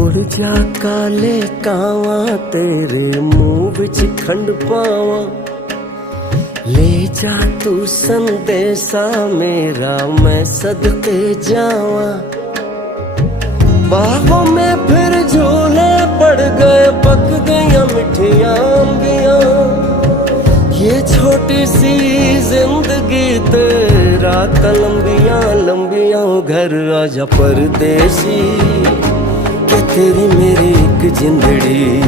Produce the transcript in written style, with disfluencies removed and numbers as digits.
मुड़ जा काले कावा तेरे मुंह विच खंड पावा, ले जा तू संदेशा मेरा मैं सदके जावा। बाहों में फिर झूले पड़ गए, पक गया मिठियां अंबियां, ये छोटी सी जिंदगी तेरा लंबियां लंबियां। घर आजा परदेसी, के तेरी मेरी एक जिंदड़ी।